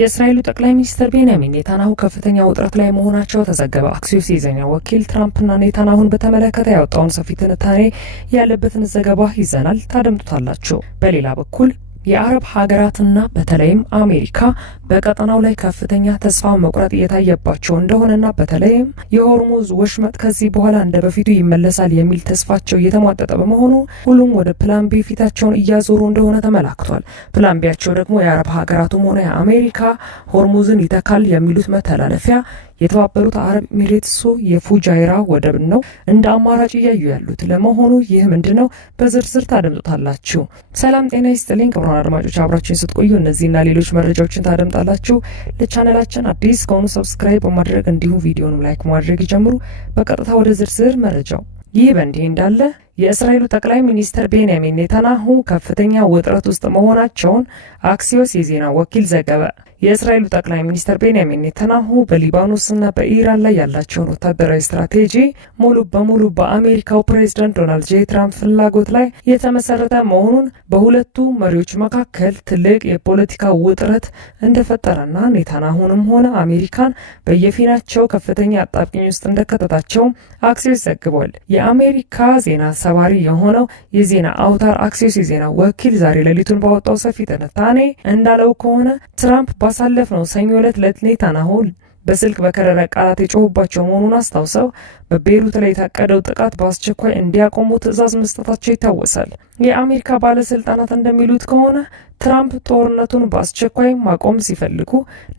የእስራኤሉ ጠቅላይ ሚኒስትር ቤንያሚን ኔታንያሁ ከፍተኛ ውጥረት ላይ መሆናቸው ተዘገበ። አክሲዮስ የዜና ወኪል ትራምፕና ኔታንያሁን በተመለከተ ያወጣውን ሰፊ ትንታኔ ያለበትን ዘገባ ይዘናል፣ ታደምጡታላችሁ። በሌላ በኩል የአረብ ሀገራትና በተለይም አሜሪካ በቀጠናው ላይ ከፍተኛ ተስፋ መቁረጥ እየታየባቸው እንደሆነና በተለይም የሆርሙዝ ወሽመጥ ከዚህ በኋላ እንደ በፊቱ ይመለሳል የሚል ተስፋቸው እየተሟጠጠ በመሆኑ ሁሉም ወደ ፕላን ቢ ፊታቸውን እያዞሩ እንደሆነ ተመላክቷል። ፕላን ቢያቸው ደግሞ የአረብ ሀገራቱም ሆነ የአሜሪካ ሆርሙዝን ይተካል የሚሉት መተላለፊያ የተባበሩት አረብ ኤሚሬትሱ የፉጃይራ ወደብ ነው እንደ አማራጭ እያዩ ያሉት። ለመሆኑ ይህ ምንድነው? በዝርዝር ታደምጡታላችሁ። ሰላም ጤና ይስጥልኝ ክቡራን አድማጮች፣ አብራችሁን ስትቆዩ እነዚህና ሌሎች መረጃዎችን ታደምጣላችሁ። ለቻናላችን አዲስ ከሆኑ ሰብስክራይብ በማድረግ እንዲሁም ቪዲዮውን ላይክ ማድረግ ይጀምሩ። በቀጥታ ወደ ዝርዝር መረጃው። ይህ በእንዲህ እንዳለ የእስራኤሉ ጠቅላይ ሚኒስትር ቤንያሚን ኔታንያሁ ከፍተኛ ውጥረት ውስጥ መሆናቸውን አክሲዮስ የዜና ወኪል ዘገበ። የእስራኤሉ ጠቅላይ ሚኒስትር ቤንያሚን ኔታንያሁ በሊባኖስና በኢራን ላይ ያላቸውን ወታደራዊ ስትራቴጂ ሙሉ በሙሉ በአሜሪካው ፕሬዝዳንት ዶናልድ ጄ ትራምፕ ፍላጎት ላይ የተመሰረተ መሆኑን በሁለቱ መሪዎች መካከል ትልቅ የፖለቲካ ውጥረት እንደፈጠረና ኔታንያሁንም ሆነ አሜሪካን በየፊናቸው ከፍተኛ አጣብቂኝ ውስጥ እንደከተታቸው አክሲዮስ ዘግቧል። የአሜሪካ ዜና ሰባሪ የሆነው የዜና አውታር አክሲዮስ የዜና ወኪል ዛሬ ሌሊቱን ባወጣው ሰፊ ትንታኔ እንዳለው ከሆነ ትራምፕ ባሳለፍነው ሰኞ ዕለት ለኔታንያሁ በስልክ በከረረ ቃላት የጮሁባቸው መሆኑን አስታውሰው በቤይሩት ላይ የታቀደው ጥቃት በአስቸኳይ እንዲያቆሙ ትዕዛዝ መስጠታቸው ይታወሳል። የአሜሪካ ባለስልጣናት እንደሚሉት ከሆነ ትራምፕ ጦርነቱን በአስቸኳይ ማቆም ሲፈልጉ፣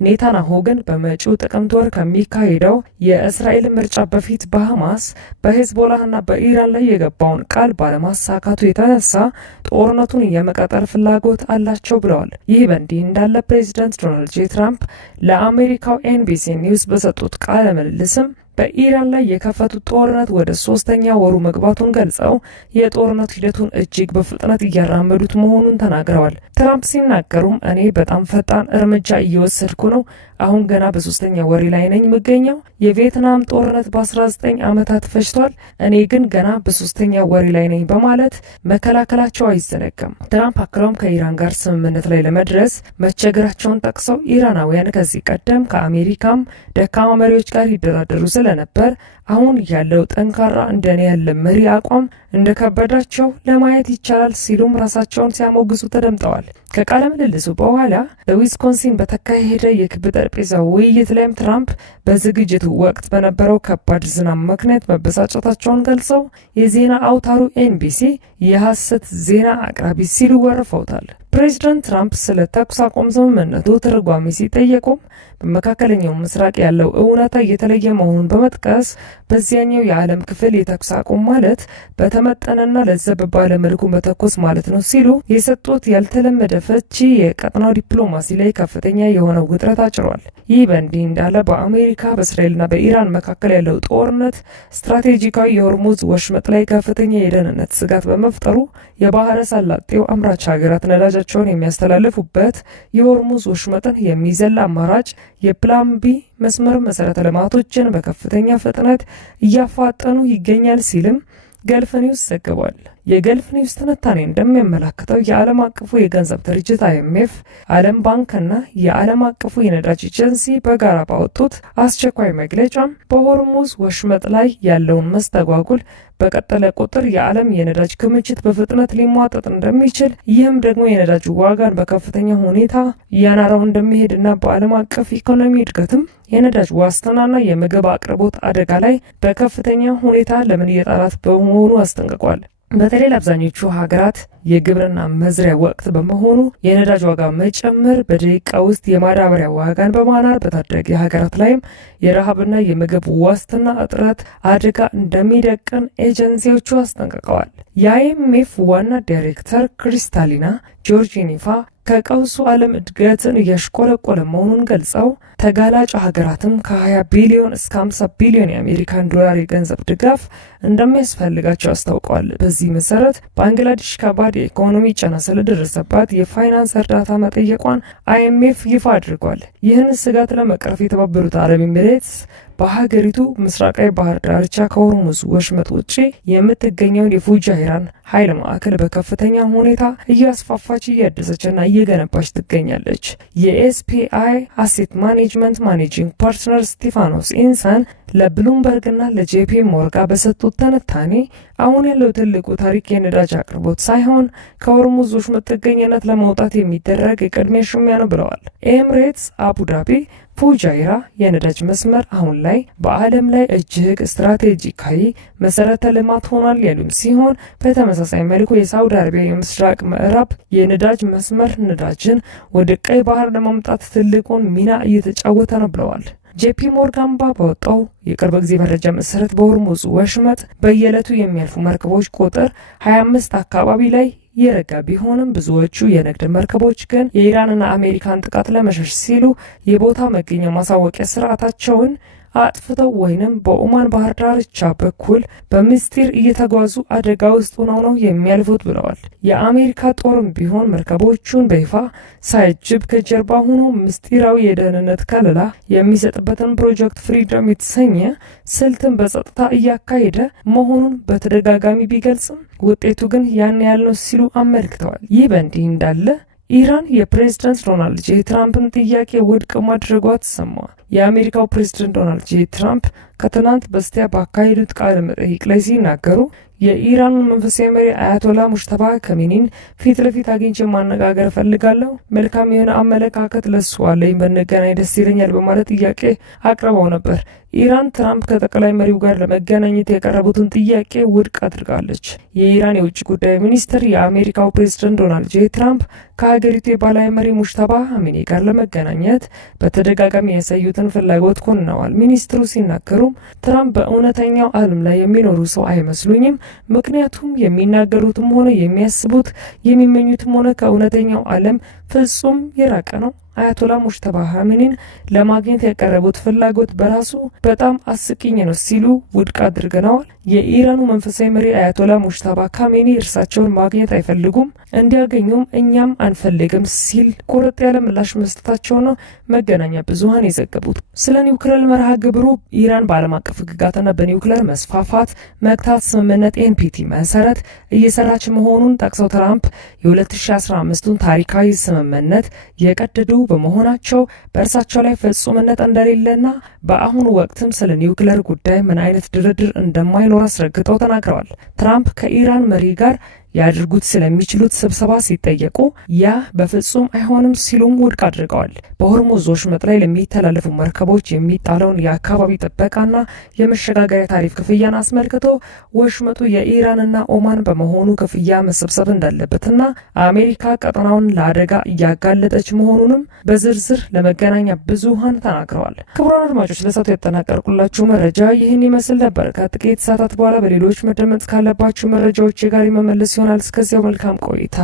ኔታንያሁ ግን በመጪው ጥቅምት ወር ከሚካሄደው የእስራኤል ምርጫ በፊት በሐማስ በሄዝቦላህና በኢራን ላይ የገባውን ቃል ባለማሳካቱ የተነሳ ጦርነቱን የመቀጠል ፍላጎት አላቸው ብለዋል። ይህ በእንዲህ እንዳለ ፕሬዚዳንት ዶናልድ ጄ ትራምፕ ለአሜሪካው ኤንቢሲ ኒውስ በሰጡት ቃለ ምልልስም በኢራን ላይ የከፈቱት ጦርነት ወደ 3ኛ ወሩ መግባቱን ገልጸው የጦርነት ሂደቱን እጅግ በፍጥነት እያራመዱት መሆኑን ተናግረዋል። ትራምፕ ሲናገሩም እኔ በጣም ፈጣን እርምጃ እየወሰድኩ ነው፣ አሁን ገና በ3ኛ ወሬ ላይ ነኝ የምገኘው። የቪየትናም ጦርነት በ19 ዓመታት ፈጅቷል፣ እኔ ግን ገና በ3ኛ ወሬ ላይ ነኝ በማለት መከላከላቸው አይዘነጋም። ትራምፕ አክለውም ከኢራን ጋር ስምምነት ላይ ለመድረስ መቸገራቸውን ጠቅሰው ኢራናውያን ከዚህ ቀደም ከአሜሪካም ደካማ መሪዎች ጋር ይደራደሩ ስለነበር አሁን ያለው ጠንካራ እንደኔ ያለ መሪ አቋም እንደከበዳቸው ለማየት ይቻላል ሲሉም ራሳቸውን ሲያሞግሱ ተደምጠዋል። ከቃለ ምልልሱ በኋላ በዊስኮንሲን በተካሄደ የክብ ጠረጴዛ ውይይት ላይም ትራምፕ በዝግጅቱ ወቅት በነበረው ከባድ ዝናብ ምክንያት መበሳጨታቸውን ገልጸው የዜና አውታሩ ኤንቢሲ የሐሰት ዜና አቅራቢ ሲሉ ወርፈውታል። ፕሬዚዳንት ትራምፕ ስለ ተኩስ አቁም ስምምነቱ ትርጓሜ ሲጠየቁም በመካከለኛው ምስራቅ ያለው እውነታ የተለየ መሆኑን በመጥቀስ በዚያኛው የዓለም ክፍል የተኩስ አቁም ማለት በተመጠነና ለዘብ ባለ መልኩ መተኮስ ማለት ነው ሲሉ የሰጡት ያልተለመደ ፍቺ የቀጠናው ዲፕሎማሲ ላይ ከፍተኛ የሆነ ውጥረት አጭሯል። ይህ በእንዲህ እንዳለ በአሜሪካ በእስራኤልና በኢራን መካከል ያለው ጦርነት ስትራቴጂካዊ የሆርሙዝ ወሽመጥ ላይ ከፍተኛ የደህንነት ስጋት በመፍጠሩ የባህረ ሰላጤው አምራች ሀገራት ነዳጃቸውን የሚያስተላልፉበት የሆርሙዝ ወሽመጥን የሚዘላ አማራጭ የፕላን ቢ መስመር መሰረተ ልማቶችን በከፍተኛ ፍጥነት እያፋጠኑ ይገኛል ሲልም ገልፍ ኒውስ ዘግቧል። የገልፍ ኒውስ ትንታኔ እንደሚያመላክተው የዓለም አቀፉ የገንዘብ ድርጅት አይኤምኤፍ፣ ዓለም ባንክና የዓለም አቀፉ የነዳጅ ኤጀንሲ በጋራ ባወጡት አስቸኳይ መግለጫም በሆርሙዝ ወሽመጥ ላይ ያለውን መስተጓጉል በቀጠለ ቁጥር የዓለም የነዳጅ ክምችት በፍጥነት ሊሟጠጥ እንደሚችል፣ ይህም ደግሞ የነዳጅ ዋጋን በከፍተኛ ሁኔታ እያናረው እንደሚሄድና በዓለም አቀፍ ኢኮኖሚ እድገትም የነዳጅ ዋስትናና የምግብ አቅርቦት አደጋ ላይ በከፍተኛ ሁኔታ ለምን እየጣላት በመሆኑ አስጠንቅቋል። በተለይ ለአብዛኞቹ ሀገራት የግብርና መዝሪያ ወቅት በመሆኑ የነዳጅ ዋጋ መጨመር በደቂቃ ውስጥ የማዳበሪያ ዋጋን በማናር በታዳጊ ሀገራት ላይም የረሃብና የምግብ ዋስትና እጥረት አደጋ እንደሚደቅን ኤጀንሲዎቹ አስጠንቅቀዋል። የአይኤምኤፍ ዋና ዳይሬክተር ክሪስታሊና ጆርጂኒቫ ከቀውሱ ዓለም እድገትን እያሽቆለቆለ መሆኑን ገልጸው ተጋላጭ ሀገራትም ከ20 ቢሊዮን እስከ 50 ቢሊዮን የአሜሪካን ዶላር የገንዘብ ድጋፍ እንደሚያስፈልጋቸው አስታውቀዋል። በዚህ መሰረት ባንግላዴሽ ከባድ የኢኮኖሚ ጫና ስለደረሰባት የፋይናንስ እርዳታ መጠየቋን አይኤምኤፍ ይፋ አድርጓል። ይህን ስጋት ለመቅረፍ የተባበሩት አረብ ኤሚሬትስ በሀገሪቱ ምስራቃዊ ባህር ዳርቻ ከሆርሙዝ ወሽመጥ ውጪ የምትገኘውን የፉጃይራን ኃይል ማዕከል በከፍተኛ ሁኔታ እያስፋፋች እያደሰችና እየገነባች ትገኛለች። የኤስፒአይ አሴት ማኔጅመንት ማኔጂንግ ፓርትነር ስቴፋኖስ ኢንሳን ለብሉምበርግና ለጄፒ ሞርጋን በሰጡት ትንታኔ አሁን ያለው ትልቁ ታሪክ የነዳጅ አቅርቦት ሳይሆን ከሆርሙዝ ወሽመጥ ጥገኝነት ለመውጣት የሚደረግ የቅድሚያ ሽሚያ ነው ብለዋል። ኤምሬትስ አቡዳቢ ፉጃይራ የነዳጅ መስመር አሁን ላይ በዓለም ላይ እጅግ ስትራቴጂካዊ መሰረተ ልማት ሆኗል ያሉም ሲሆን በተመሳሳይ መልኩ የሳውዲ አረቢያ የምስራቅ ምዕራብ የነዳጅ መስመር ነዳጅን ወደ ቀይ ባህር ለማምጣት ትልቁን ሚና እየተጫወተ ነው ብለዋል። ጄፒ ሞርጋን ባወጣው የቅርብ ጊዜ መረጃ መሰረት በሆርሙዝ ወሽመጥ በየዕለቱ የሚያልፉ መርከቦች ቁጥር 25 አካባቢ ላይ የረጋ ቢሆንም ብዙዎቹ የንግድ መርከቦች ግን የኢራንና አሜሪካን ጥቃት ለመሸሽ ሲሉ የቦታ መገኛ ማሳወቂያ ስርዓታቸውን አጥፍተው ወይንም በኦማን ባህር ዳርቻ በኩል በምስጢር እየተጓዙ አደጋ ውስጥ ሆነው ነው የሚያልፉት ብለዋል። የአሜሪካ ጦርም ቢሆን መርከቦቹን በይፋ ሳያጅብ ከጀርባ ሆኖ ምስጢራዊ የደህንነት ከለላ የሚሰጥበትን ፕሮጀክት ፍሪደም የተሰኘ ስልትን በጸጥታ እያካሄደ መሆኑን በተደጋጋሚ ቢገልጽም ውጤቱ ግን ያን ያህል ነው ሲሉ አመልክተዋል። ይህ በእንዲህ እንዳለ ኢራን የፕሬዝዳንት ዶናልድ ጄ ትራምፕን ጥያቄ ውድቅ ማድረጓ ተሰማ። የአሜሪካው ፕሬዝዳንት ዶናልድ ጄ ትራምፕ ከትናንት በስቲያ ባካሄዱት ቃለ መጠይቅ ላይ ሲናገሩ የኢራኑን መንፈሳዊ መሪ አያቶላ ሙጅተባ ካሜኒን ፊት ለፊት አግኝቼ ማነጋገር እፈልጋለሁ፣ መልካም የሆነ አመለካከት ለሱ አለኝ፣ ብንገናኝ ደስ ይለኛል በማለት ጥያቄ አቅርበው ነበር። ኢራን ትራምፕ ከጠቅላይ መሪው ጋር ለመገናኘት የቀረቡትን ጥያቄ ውድቅ አድርጋለች። የኢራን የውጭ ጉዳይ ሚኒስትር የአሜሪካው ፕሬዝዳንት ዶናልድ ጄ ትራምፕ ከሀገሪቱ የባህላዊ መሪ ሙጅተባ ካሜኒ ጋር ለመገናኘት በተደጋጋሚ ያሳዩትን ፍላጎት ኮንነዋል። ሚኒስትሩ ሲናገሩም ትራምፕ በእውነተኛው ዓለም ላይ የሚኖሩ ሰው አይመስሉኝም፣ ምክንያቱም የሚናገሩትም ሆነ የሚያስቡት የሚመኙትም ሆነ ከእውነተኛው ዓለም ፍጹም የራቀ ነው። አያቶላ ሙጅተባ ካሜኒን ለማግኘት ያቀረቡት ፍላጎት በራሱ በጣም አስቂኝ ነው ሲሉ ውድቅ አድርገዋል። የኢራኑ መንፈሳዊ መሪ አያቶላ ሙጅተባ ካሜኒ እርሳቸውን ማግኘት አይፈልጉም፣ እንዲያገኙም እኛም አንፈልግም ሲል ቁርጥ ያለ ምላሽ መስጠታቸው ነው መገናኛ ብዙሃን የዘገቡት። ስለ ኒውክሌር መርሃ ግብሩ ኢራን በዓለም አቀፍ ሕግጋትና በኒውክሌር መስፋፋት መግታት ስምምነት ኤንፒቲ መሰረት እየሰራች መሆኑን ጠቅሰው ትራምፕ የ2015ቱን ታሪካዊ ስምምነት የቀደዱ በመሆናቸው በእርሳቸው ላይ ፍጹምነት እንደሌለና በአሁኑ ወቅትም ስለ ኒውክሌር ጉዳይ ምን አይነት ድርድር እንደማይኖር አስረግጠው ተናግረዋል። ትራምፕ ከኢራን መሪ ጋር ያድርጉት ስለሚችሉት ስብሰባ ሲጠየቁ ያ በፍጹም አይሆንም ሲሉም ውድቅ አድርገዋል። በሆርሙዝ ወሽመጥ ላይ ለሚተላለፉ መርከቦች የሚጣለውን የአካባቢ ጥበቃና የመሸጋገሪያ ታሪፍ ክፍያን አስመልክቶ ወሽመጡ የኢራንና ኦማን በመሆኑ ክፍያ መሰብሰብ እንዳለበትና አሜሪካ ቀጠናውን ለአደጋ እያጋለጠች መሆኑንም በዝርዝር ለመገናኛ ብዙሃን ተናግረዋል። ክቡራን አድማጮች ለሰዓቱ ያጠናቀርኩላችሁ መረጃ ይህን ይመስል ነበር። ከጥቂት ሰዓታት በኋላ በሌሎች መደመጥ ካለባችሁ መረጃዎች ጋር መመለስ ይሆናል። እስከዚያው መልካም ቆይታ።